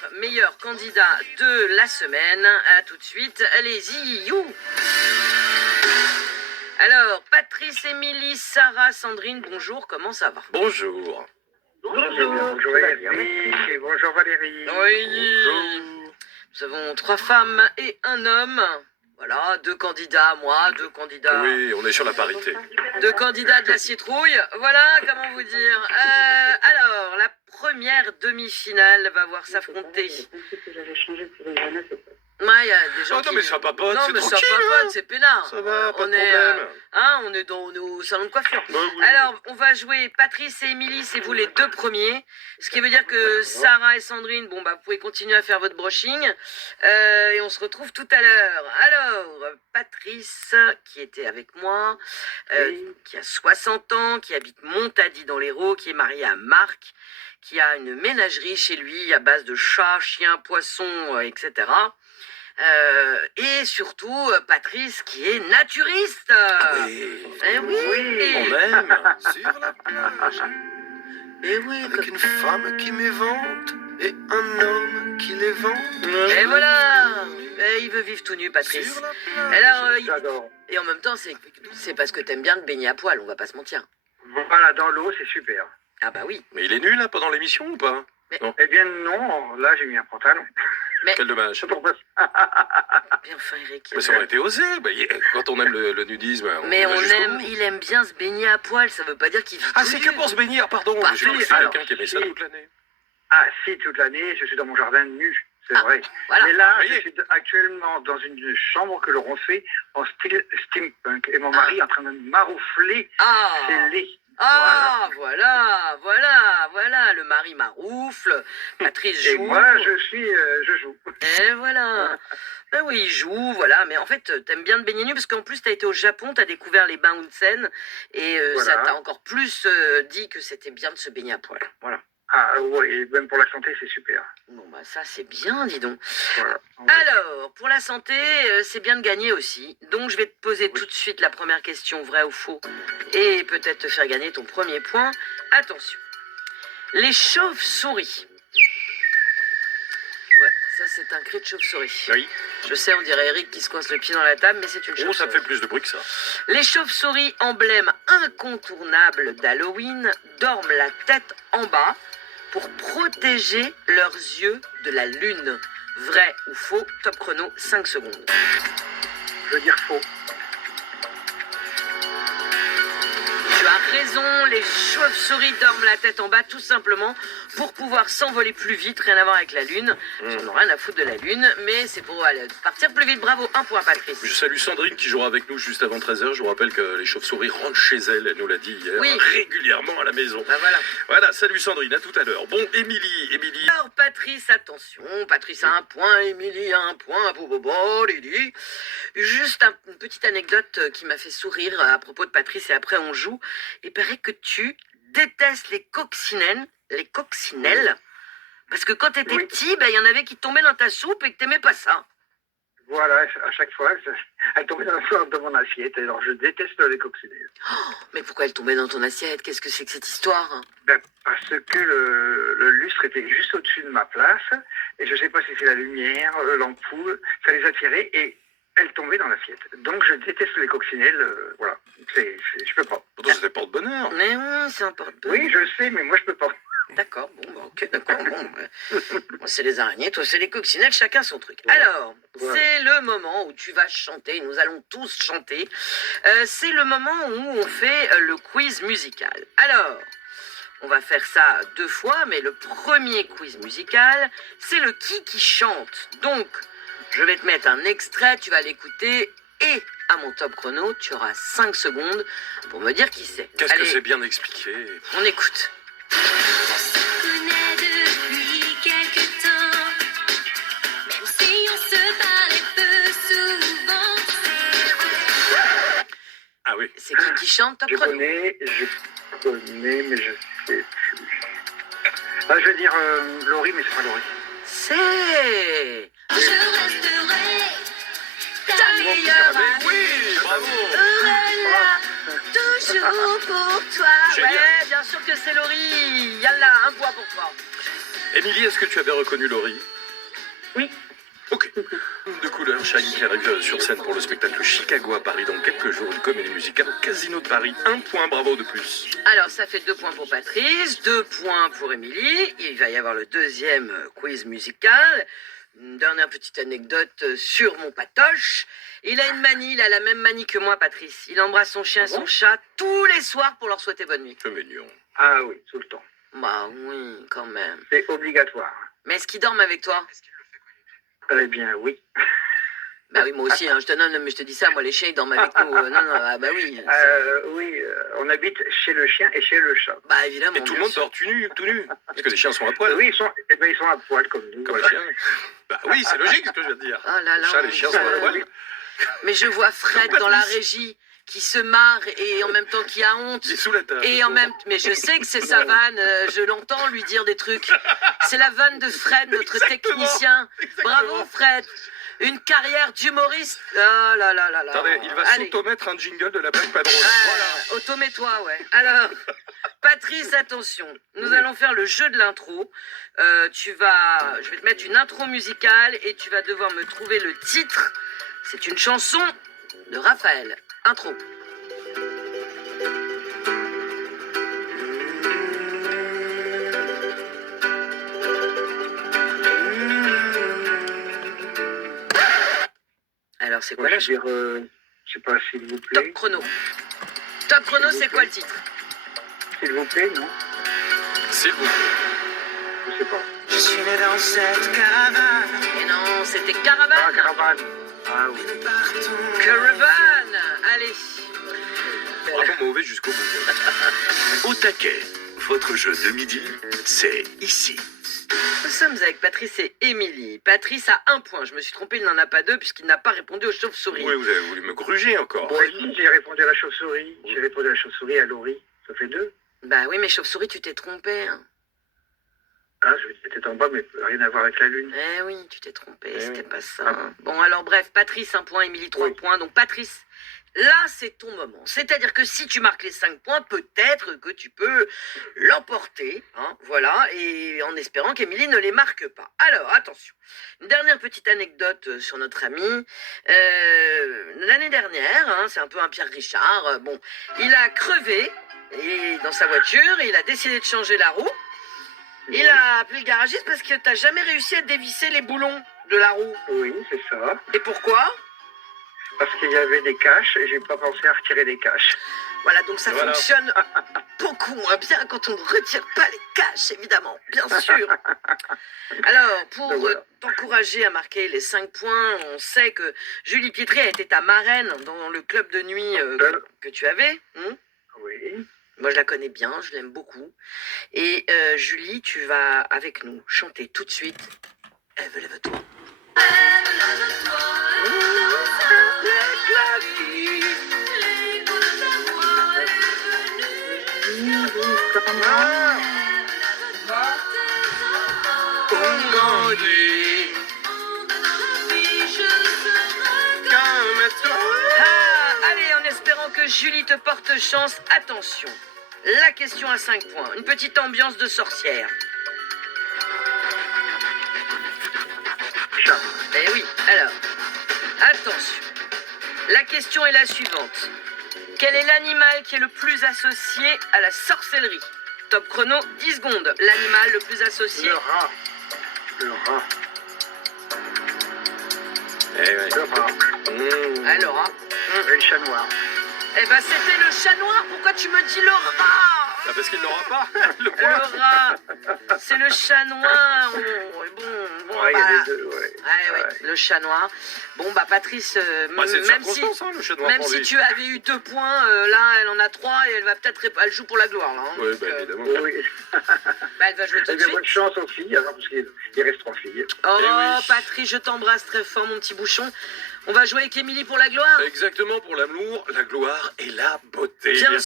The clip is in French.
4 meilleurs candidats de la semaine. À tout de suite, allez-y, you. Alors, Patrice, Émilie, Sarah, Sandrine, bonjour, comment ça va? Bonjour. Bonjour Eric et bonjour Valérie. Oui. Bonjour. Nous avons 3 femmes et un homme. Voilà, 2 candidats, moi, 2 candidats. Oui, on est sur la parité. 2 candidats de la citrouille. Voilà, comment vous dire. Alors, la première demi-finale va voir s'affronter. Ouais, il y a des gens Oh non, mais ça papote, non, c'est mais ça tranquille, papote, hein. c'est peinard. Ça va, pas on de est, problème. on est au salon de coiffure. Bah oui. Alors, on va jouer Patrice et Émilie, c'est vous les 2 premiers. Ce qui veut dire que Sarah et Sandrine, bon, bah, vous pouvez continuer à faire votre brushing. Et on se retrouve tout à l'heure. Alors, Patrice, qui était avec moi, qui a 60 ans, qui habite Montady dans l'Hérault, qui est marié à Marc, qui a une ménagerie chez lui à base de chats, chiens, poissons, etc. Et surtout, Patrice, qui est naturiste. Oui. Eh oui. On aime. Sur la plage, Eh oui. avec une femme qui m'évente et un homme qui les vante. Et voilà. Et il veut vivre tout nu, Patrice. Sur la plage. Alors, J'adore. et en même temps, c'est parce que t'aimes bien le baigner à poil, on va pas se mentir. Voilà, dans l'eau, c'est super. Ah bah oui. Mais il est nul là pendant l'émission ou pas? Eh bien non, là j'ai mis un pantalon. Quel dommage. C'est pour ça. Bien fin, Eric. Mais ça aurait été osé. Bah, quand on aime le nudisme, Mais y va jusqu'au bout. il aime bien se baigner à poil, ça veut pas dire qu'il vit Ah, tout c'est nu. que pour se baigner, pardon. Bah, J'ai cru que si, c'est alors, quelqu'un qui aimait ça si. toute l'année. Ah si, toute l'année, je suis dans mon jardin nu, c'est Ah, vrai. voilà. Mais là, voyez. je suis actuellement dans une chambre que l'on fait en style steampunk. Et mon mari est en train de maroufler Ah. ses laits. Ah, voilà, le mari maroufle, Patrice Et joue. moi, je joue. Et voilà. Ben oui, il joue, voilà. Mais en fait, t'aimes bien te baigner nu parce qu'en plus, t'as été au Japon, t'as découvert les bains onsen et Voilà. ça t'a encore plus dit que c'était bien de se baigner à poil. Voilà. Ah oui, même pour la santé, c'est super. Bon, bah ça, c'est bien, dis donc. Voilà. Alors, pour la santé, c'est bien de gagner aussi. Donc, je vais te poser tout de suite la première question, vrai ou faux, et peut-être te faire gagner ton premier point. Attention. Les chauves-souris. Ouais, ça, c'est un cri de chauve-souris. Oui. Je sais, on dirait Eric qui se coince le pied dans la table, mais c'est une Oh, chauve-souris. ça me fait plus de bruit que ça. Les chauves-souris, emblème incontournable d'Halloween, dorment la tête en bas pour protéger leurs yeux de la lune. Vrai ou faux? Top chrono, 5 secondes. Je veux dire faux. Tu as raison, les chauves-souris dorment la tête en bas tout simplement pour pouvoir s'envoler plus vite, rien à voir avec la lune. Ils n'ont rien à foutre de la lune, mais c'est pour aller partir plus vite. Bravo, 1 point Patrice. Je salue Sandrine qui jouera avec nous juste avant 13h. Je vous rappelle que les chauves-souris rentrent chez elle, elle nous l'a dit hier, Oui. régulièrement à la maison. Bah voilà. Voilà, salut Sandrine, à tout à l'heure. Bon, Émilie. Alors Patrice, attention, Patrice a 1 point, Émilie a 1 point, Lily. Juste une petite anecdote qui m'a fait sourire à propos de Patrice et après on joue. Il paraît que tu détestes les coccinelles, parce que quand t'étais Oui. petit, il y en avait qui tombaient dans ta soupe et que t'aimais pas ça. Voilà, à chaque fois, elle tombait dans mon assiette. Alors, je déteste les coccinelles. Mais pourquoi elle tombait dans ton assiette? Qu'est-ce que c'est que cette histoire? Ben, parce que le lustre était juste au-dessus de ma place. Et je sais pas si c'est la lumière, l'ampoule, ça les attirait et elles tombaient dans l'assiette. Donc, je déteste les coccinelles. Voilà, je peux pas. Pourtant, c'était porte-bonheur. Mais oui, c'est important. Oui, je sais, mais moi, je peux pas. D'accord, bon, bah, ok, d'accord, bon. Moi, c'est les araignées, toi, c'est les coccinelles, chacun son truc. Alors, Voilà. c'est le moment où tu vas chanter, nous allons tous chanter. C'est le moment où on fait le quiz musical. Alors, on va faire ça 2 fois, mais le premier quiz musical, c'est le qui chante. Donc, je vais te mettre un extrait, tu vas l'écouter et à mon top chrono, tu auras 5 secondes pour me dire qui c'est. Qu'est-ce que Allez, c'est bien expliqué. on écoute. On se connaît depuis quelque temps, même si on se parlait peu souvent. Ah oui. C'est qui chante top Je chrono? connais, mais je sais plus. Ah, je veux dire Laurie, mais c'est pas Laurie. C'est Je resterai ta meilleure amie. Oui, bravo. Là, toujours pour toi. Génial. Ouais, bien sûr que c'est Laurie. Yalla, 1 point pour toi. Émilie, est-ce que tu avais reconnu Laurie? Oui. Ok. De couleur, Shine qui arrive sur scène pour le spectacle Chicago à Paris dans quelques jours, une comédie musicale au Casino de Paris. 1 point, bravo de plus. Alors, ça fait 2 points pour Patrice, 2 points pour Émilie. Il va y avoir le deuxième quiz musical. Une dernière petite anecdote sur mon patoche. Il a une manie, il a la même manie que moi, Patrice. Il embrasse son chien et son chat tous les soirs pour leur souhaiter bonne nuit. C'est mignon. Ah oui, tout le temps. Bah oui, quand même. C'est obligatoire. Mais est-ce qu'ils dorment avec toi? Eh bien, oui. Bah oui, moi aussi, hein, je te donne, mais je te dis ça, moi les chiens ils dorment avec nous. Non, non, ah bah oui. Oui, on habite chez le chien et chez le chat. Bah évidemment. Et tout le bien monde sûr. dort tout nu. Parce que les chiens sont à poil. Oui, ils sont à poil comme nous. Comme les voilà. chiens. Bah oui, c'est logique ce que je viens de dire. Oh là là. Les chats, les chiens sont à poil. Mais je vois Fred Comme dans la Patrice. régie qui se marre et en même temps qui a honte. Il est sous la table. Et en même mais je sais que c'est sa vanne, je l'entends lui dire des trucs. C'est la vanne de Fred, notre Exactement. technicien. Exactement. Bravo Fred. Une carrière d'humoriste. Oh là là là là. Attendez, il va Allez. s'automettre un jingle de la blague pas drôle. Ah, automets-toi, ouais. Alors, Patrice, attention. Nous allons faire le jeu de l'intro. Je vais te mettre une intro musicale et tu vas devoir me trouver le titre. C'est une chanson de Raphaël. Intro. Alors, c'est quoi Moi, la je veux chanson? dire, je sais pas, s'il vous Top plaît. chrono. Top chrono, c'est quoi le titre? S'il vous plaît, non? S'il vous plaît. Je sais pas. Je suis né dans cette caravane. Et non, c'était Ah, Caravane. caravane. Ah oui. Nous partons. Caravane. Allez. Bravo mauvais jusqu'au bout. Au taquet, votre jeu de midi, c'est ici. Nous sommes avec Patrice et Émilie. Patrice a 1 point. Je me suis trompé, il n'en a pas 2 puisqu'il n'a pas répondu aux chauves-souris. Oui, vous avez voulu me gruger encore. Bon, si, j'ai répondu à la chauve-souris. J'ai répondu à la chauve-souris à Laurie. Ça fait 2. Bah oui, mais chauve-souris, tu t'es trompé. Hein. Ah, je vais peut-être en bas, mais rien à voir avec la lune. Eh oui, tu t'es trompé, Eh c'était oui. pas ça. Ah. Bon, alors bref, Patrice 1 point, Émilie 3 Oui. points. Donc Patrice, là, c'est ton moment. C'est-à-dire que si tu marques les 5 points, peut-être que tu peux l'emporter. Hein, voilà, et en espérant qu'Émilie ne les marque pas. Alors, attention. Une dernière petite anecdote sur notre ami. L'année dernière, hein, c'est un peu un Pierre Richard. Bon, il a crevé dans sa voiture et il a décidé de changer la roue. Il a appelé le garagiste parce que t'as jamais réussi à dévisser les boulons de la roue. Oui, c'est ça. Et pourquoi? Parce qu'il y avait des caches et j'ai pas pensé à retirer des caches. Voilà, donc ça Voilà. fonctionne beaucoup moins bien quand on ne retire pas les caches, évidemment, bien sûr. Alors, pour Donc voilà. t'encourager à marquer les 5 points, on sait que Julie Pietri a été ta marraine dans le club de nuit que tu avais. Hein. Oui. Moi, je la connais bien, je l'aime beaucoup. Et Julie, tu vas avec nous chanter tout de suite. Ève, lève-toi. Ah, allez, en espérant que Julie te porte chance, attention. La question à 5 points. Une petite ambiance de sorcière. Chat. Eh oui, alors, attention. La question est la suivante. Quel est l'animal qui est le plus associé à la sorcellerie? Top chrono, 10 secondes. L'animal le plus associé... Le rat. Le rat. Eh ouais. Le rat. Alors, hein. Et le chat noir. Eh ben, c'était le chat noir. Pourquoi tu me dis le rat? Ah, parce qu'il l'aura pas. Le Le point. rat, c'est le chat noir. Bon, Ouais, il y a bah, les deux, ouais. ouais, le chat noir. Bon, bah, Patrice, Bah, c'est une même si... circonstance, hein, le chat noir Même pour si lui. tu avais eu 2 points, là, elle en a 3 et elle va peut-être... Elle joue pour la gloire, là. Hein. Oui, Donc, bah, évidemment. Oui. bah, elle va jouer tout Eh de bien, bonne suite. chance aux filles, alors, parce qu'il reste 3 filles. Oh, Eh oui. Patrice, je t'embrasse très fort, mon petit bouchon. On va jouer avec Émilie pour la gloire. Exactement, pour l'amour, la gloire et la beauté. Bien